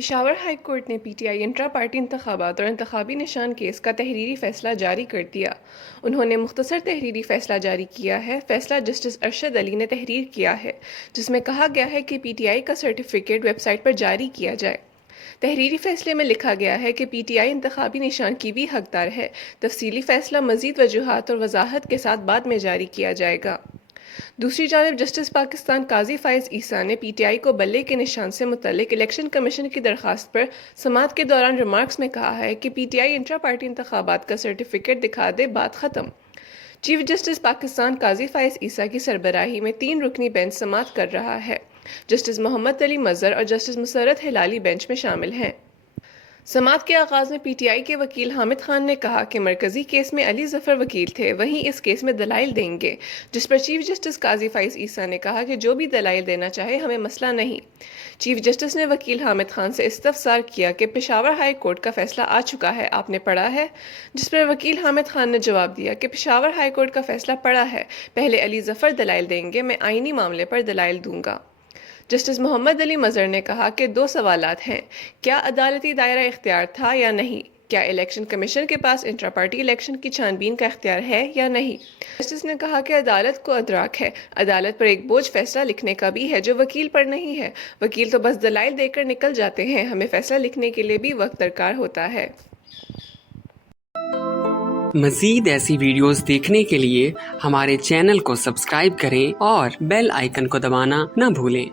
Peshawar high court نے P T I intra party انتخابات اور انتخابی نشان کیس کا تحریری فیصلہ جاری کر دیا۔ انہوں نے مختصر تحریری فیصلہ جاری کیا ہے۔ فیصلہ جسٹس ارشد علی نے تحریر کیا ہے، جس میں کہا گیا ہے کہ پی ٹی آئی کا سرٹیفکیٹ ویب سائٹ پر جاری کیا جائے۔ تحریری فیصلے میں لکھا گیا ہے کہ پی ٹی آئی انتخابی نشان کی بھی حقدار ہے۔ تفصیلی فیصلہ مزید وجوہات اور وضاحت کے ساتھ بعد میں جاری کیا جائے گا۔ دوسری جانب جسٹس پاکستان قاضی فائز عیسیٰ نے پی ٹی آئی کو بلے کے نشان سے متعلق الیکشن کمیشن کی درخواست پر سماعت کے دوران ریمارکس میں کہا ہے کہ P T I intra party انتخابات کا سرٹیفکیٹ دکھا دے، بات ختم۔ چیف جسٹس پاکستان قاضی فائز عیسیٰ کی سربراہی میں 3 رکنی بینچ سماعت کر رہا ہے۔ جسٹس محمد علی مظہر اور جسٹس مسرت ہلالی بینچ میں شامل ہیں۔ سماعت کے آغاز میں پی ٹی آئی کے وکیل حامد خان نے کہا کہ مرکزی کیس میں علی ظفر وکیل تھے، وہیں اس کیس میں دلائل دیں گے، جس پر چیف جسٹس قاضی فائز عیسیٰ نے کہا کہ جو بھی دلائل دینا چاہے، ہمیں مسئلہ نہیں۔ چیف جسٹس نے وکیل حامد خان سے استفسار کیا کہ پشاور ہائی کورٹ کا فیصلہ آ چکا ہے، آپ نے پڑھا ہے؟ جس پر وکیل حامد خان نے جواب دیا کہ پشاور ہائی کورٹ کا فیصلہ پڑھا ہے، پہلے علی ظفر دلائل دیں گے، میں آئینی معاملے پر دلائل دوں گا۔ جسٹس محمد علی مظہر نے کہا کہ 2 سوالات ہیں، کیا عدالتی دائرہ اختیار تھا یا نہیں؟ کیا الیکشن کمیشن کے پاس انٹرا پارٹی الیکشن کی چھان بین کا اختیار ہے یا نہیں؟ جسٹس نے کہا کہ عدالت کو ادراک ہے، عدالت پر ایک بوجھ فیصلہ لکھنے کا بھی ہے جو وکیل پر نہیں ہے۔ وکیل تو بس دلائل دے کر نکل جاتے ہیں، ہمیں فیصلہ لکھنے کے لیے بھی وقت درکار ہوتا ہے۔ مزید ایسی ویڈیوز دیکھنے کے لیے ہمارے چینل کو سبسکرائب کریں اور بیل آئیکن کو دبانا نہ بھولیں۔